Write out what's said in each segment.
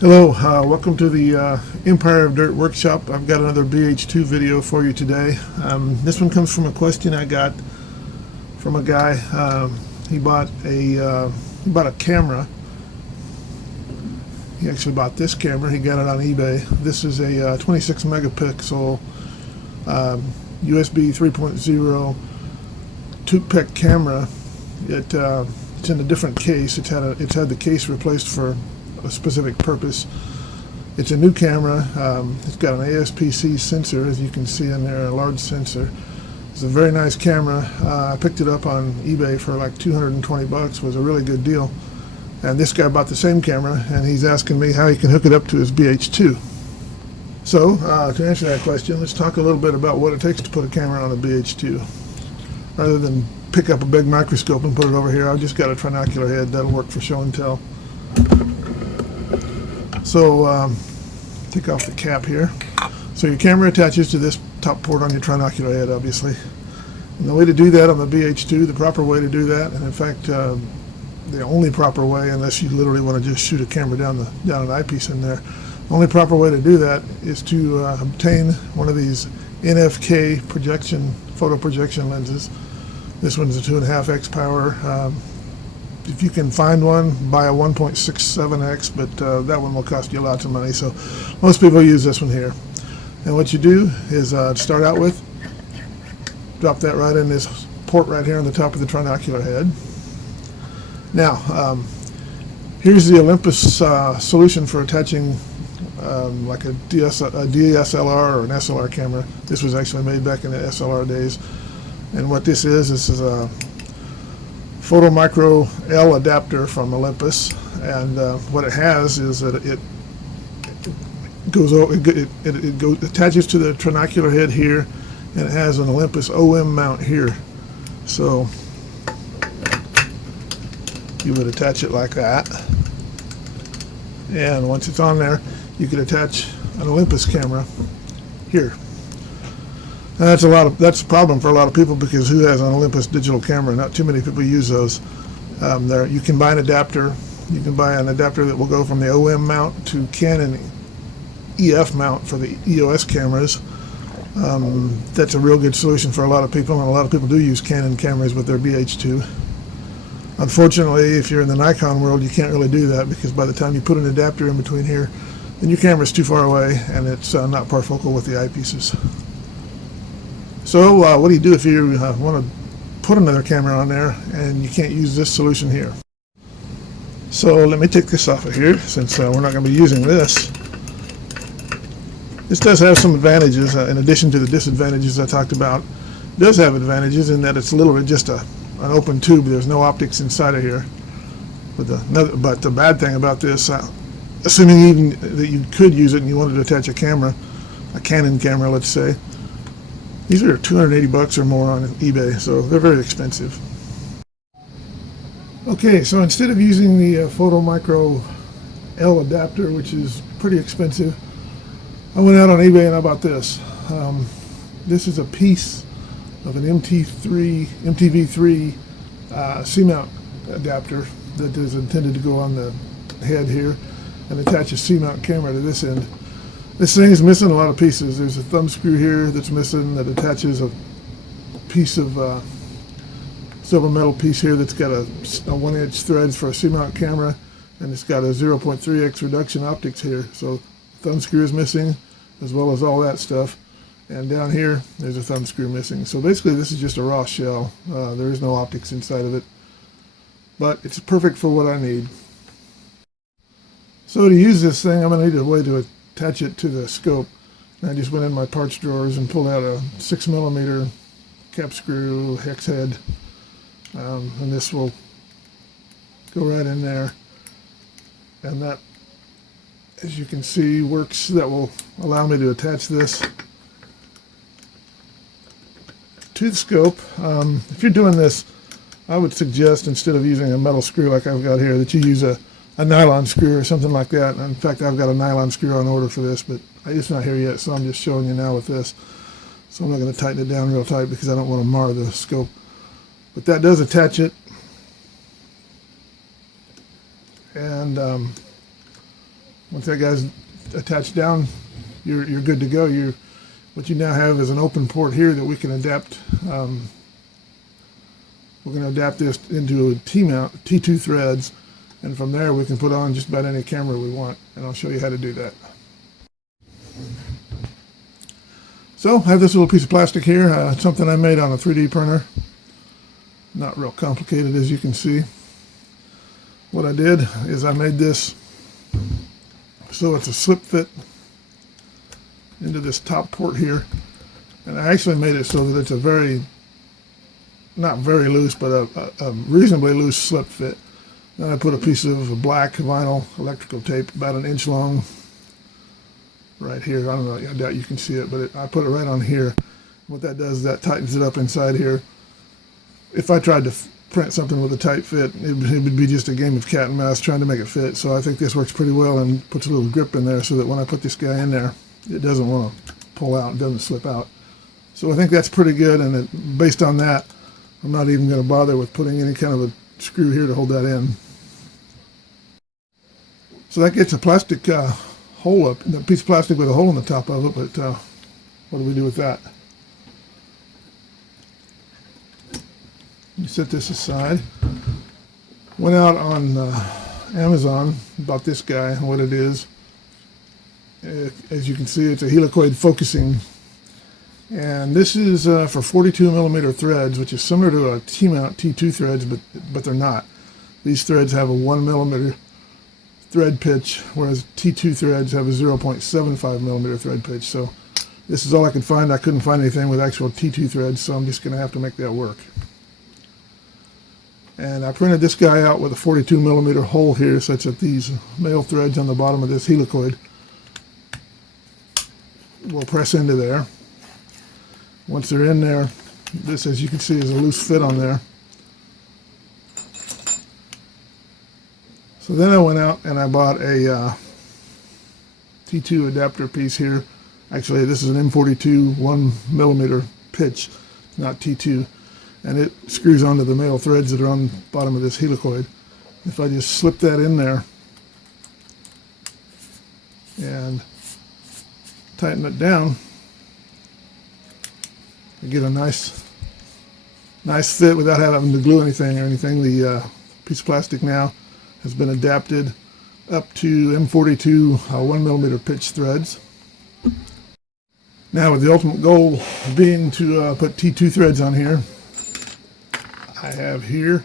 Hello, welcome to the Empire of Dirt workshop. I've got another BH2 video for you today. This one comes from a question I got from a guy. He bought a camera. He actually bought this camera. He got it on eBay. This is a 26 megapixel USB 3.0 Touptek camera. It's in a different case. It's had the case replaced for a specific purpose. It's a new camera. It's got an ASP-C sensor, as you can see in there, a large sensor. It's a very nice camera. I picked it up on eBay for like 220 bucks. It was a really good deal. And this guy bought the same camera, and he's asking me how he can hook it up to his BH2. So, to answer that question, let's talk a little bit about what it takes to put a camera on a BH2. Rather than pick up a big microscope and put it over here, I've just got a trinocular head. That'll work for show and tell. So take off the cap here. So your camera attaches to this top port on your trinocular head, obviously. And the way to do that on the BH2, the proper way to do that, and in fact the only proper way, unless you literally want to just shoot a camera down an eyepiece in there, the only proper way to do that is to obtain one of these NFK photo projection lenses. This one's a 2.5x power. If you can find one, buy a 1.67x, but that one will cost you lots of money, so most people use this one here. And what you do is start out with, drop that right in this port right here on the top of the trinocular head. Now, here's the Olympus solution for attaching like a DSLR or an SLR camera. This was actually made back in the SLR days. And what this is a Photo Micro L adapter from Olympus, and what it has is that it attaches to the trinocular head here, and it has an Olympus OM mount here. So you would attach it like that, and once it's on there, you could attach an Olympus camera here. And that's a problem for a lot of people, because who has an Olympus digital camera? Not too many people use those. You can buy an adapter. You can buy an adapter that will go from the OM mount to Canon EF mount for the EOS cameras. That's a real good solution for a lot of people, and a lot of people do use Canon cameras with their BH2. Unfortunately, if you're in the Nikon world, you can't really do that, because by the time you put an adapter in between here, then your camera's too far away, and it's not parfocal with the eyepieces. So what do you do if you want to put another camera on there and you can't use this solution here? So let me take this off of here, since we're not going to be using this. This does have some advantages in addition to the disadvantages I talked about. It does have advantages in that it's literally just an open tube. There's no optics inside of here. But the bad thing about this, assuming even that you could use it and you wanted to attach a camera, a Canon camera, let's say, these are 280 bucks or more on eBay, so they're very expensive. Okay, so instead of using the Photo Micro L adapter, which is pretty expensive, I went out on eBay and I bought this. This is a piece of an MTV-3 C-Mount adapter that is intended to go on the head here and attach a C-Mount camera to this end. This thing is missing a lot of pieces. There's a thumb screw here that's missing that attaches a piece of silver metal piece here that's got a 1-inch threads for a C-mount camera, and it's got a 0.3x reduction optics here. So thumb screw is missing, as well as all that stuff. And down here, there's a thumb screw missing. So basically, this is just a raw shell. There is no optics inside of it, but it's perfect for what I need. So to use this thing, I'm going to need a way to attach it to the scope. And I just went in my parts drawers and pulled out a 6mm cap screw hex head, and this will go right in there, and that, as you can see, works. That will allow me to attach this to the scope. If you're doing this, I would suggest, instead of using a metal screw like I've got here, that you use a nylon screw or something like that. In fact, I've got a nylon screw on order for this, but it's not here yet, so I'm just showing you now with this. So I'm not going to tighten it down real tight because I don't want to mar the scope. But that does attach it. And Once that guy's attached down, you're good to go. What you now have is an open port here that we can adapt. We're going to adapt this into a T-mount, T2 threads, and from there we can put on just about any camera we want, and I'll show you how to do that. So I have this little piece of plastic here, something I made on a 3D printer. Not real complicated, as you can see. What I did is I made this so it's a slip fit into this top port here, and I actually made it so that it's a not very loose, but a reasonably loose slip fit. Then I put a piece of black vinyl electrical tape about 1 inch long right here. I don't know, I doubt you can see it, but I put it right on here. What that does is that tightens it up inside here. If I tried to print something with a tight fit, it would be just a game of cat and mouse trying to make it fit. So I think this works pretty well and puts a little grip in there so that when I put this guy in there, it doesn't want to pull out and doesn't slip out. So I think that's pretty good, and based on that, I'm not even going to bother with putting any kind of a screw here to hold that in. So that gets a plastic hole up, a piece of plastic with a hole in the top of it, but what do we do with that? You set this aside. Went out on Amazon, bought this guy, and what it is, as you can see, it's a helicoid focusing, and this is for 42 millimeter threads, which is similar to a T-mount T2 threads, but they're not. These threads have a 1 millimeter thread pitch, whereas T2 threads have a 0.75 millimeter thread pitch. So this is all I could find. I couldn't find anything with actual T2 threads, so I'm just going to have to make that work. And I printed this guy out with a 42 millimeter hole here, such that these male threads on the bottom of this helicoid will press into there. Once they're in there, this, as you can see, is a loose fit on there. So then I went out and I bought a T2 adapter piece here. Actually, this is an M42 1 millimeter pitch, not T2. And it screws onto the male threads that are on the bottom of this helicoid. If I just slip that in there and tighten it down, I get a nice fit without having to glue anything or anything. The piece of plastic now has been adapted up to M42 1 millimeter pitch threads. Now, with the ultimate goal being to put T2 threads on here, I have here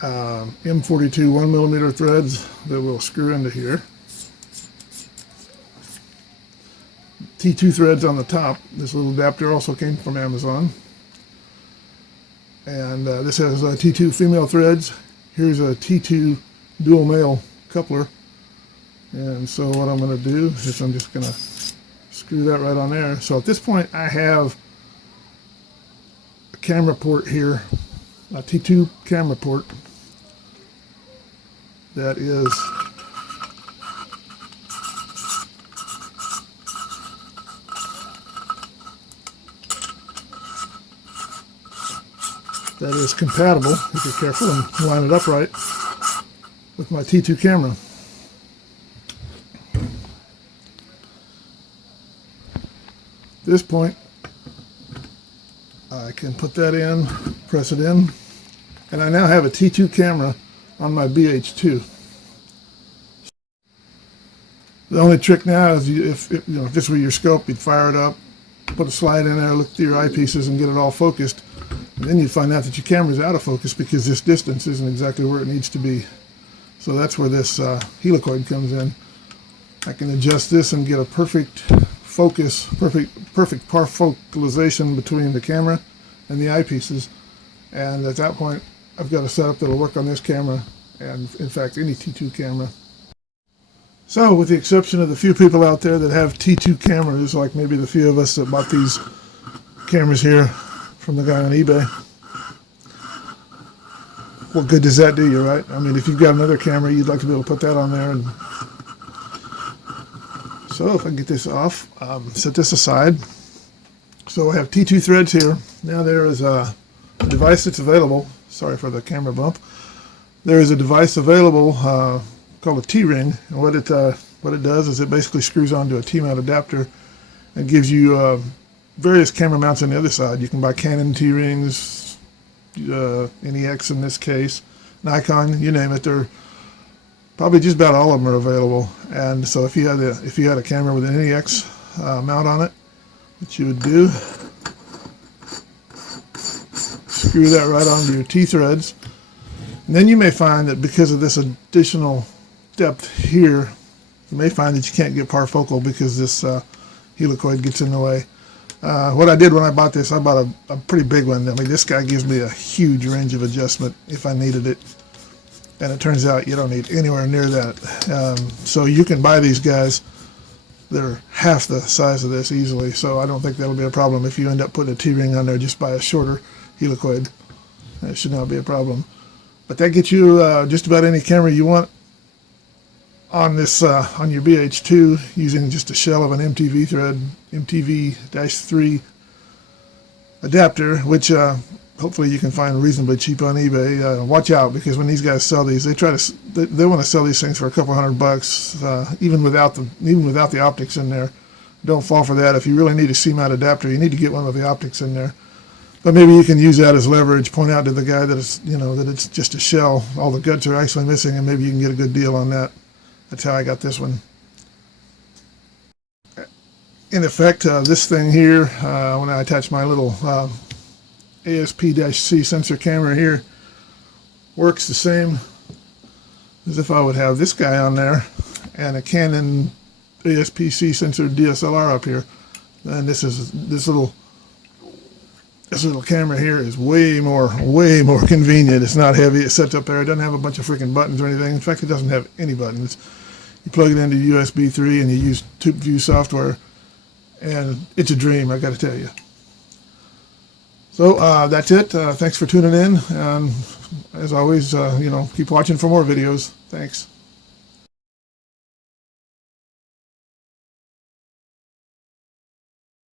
M42 1 millimeter threads that will screw into here. T2 threads on the top. This little adapter also came from Amazon. And this has T2 female threads. Here's a T2 dual male coupler. And so what I'm going to do is I'm just going to screw that right on there. So at this point I have a camera port here, a T2 camera port that is compatible, if you're careful and line it up right, with my T2 camera. At this point, I can put that in, press it in, and I now have a T2 camera on my BH2. The only trick now is if this were your scope, you'd fire it up, put a slide in there, look through your eyepieces and get it all focused. And then you find out that your camera's out of focus because this distance isn't exactly where it needs to be. So that's where this helicoid comes in. I can adjust this and get a perfect focus, perfect par focalization between the camera and the eyepieces. And at that point, I've got a setup that'll work on this camera and, in fact, any T2 camera. So, with the exception of the few people out there that have T2 cameras, like maybe the few of us that bought these cameras here from the guy on eBay, what good does that do you, right? I mean, if you've got another camera, you'd like to be able to put that on there. And so if I can get this off, set this aside. So I have T2 threads here. Now there is a device that's available. Sorry for the camera bump. There is a device available called a T-ring, and what it does is it basically screws onto a T-mount adapter and gives you various camera mounts on the other side. You can buy Canon T-rings, NEX in this case, Nikon, you name it. They're probably just about all of them are available. And so if you had a camera with an NEX mount on it, what you would do, screw that right onto your T-threads. And then you may find that because of this additional depth here, you may find that you can't get parfocal because this helicoid gets in the way. What I did when I bought this, I bought a pretty big one. I mean, this guy gives me a huge range of adjustment if I needed it. And it turns out you don't need anywhere near that. So you can buy these guys. They're half the size of this easily. So I don't think that'll be a problem if you end up putting a T-ring on there just by a shorter helicoid. That should not be a problem. But that gets you just about any camera you want on this on your BH2 using just a shell of an MTV thread, MTV-3 adapter, which hopefully you can find reasonably cheap on eBay. Watch out, because when these guys sell these, they want to sell these things for a couple $100, even without the optics in there. Don't fall for that. If you really need a C-mount adapter, you need to get one with the optics in there. But maybe you can use that as leverage. Point out to the guy that it's just a shell. All the guts are actually missing, and maybe you can get a good deal on that. That's how I got this one. In effect, this thing here, when I attach my little ASP-C sensor camera here, works the same as if I would have this guy on there and a Canon ASP-C sensor DSLR up here. And this little camera here is way more convenient. It's not heavy. It sets up there. It doesn't have a bunch of freaking buttons or anything. In fact, it doesn't have any buttons. You plug it into USB 3 and you use Touptek software, and it's a dream, I got to tell you. So that's it. Thanks for tuning in, and as always, keep watching for more videos. Thanks.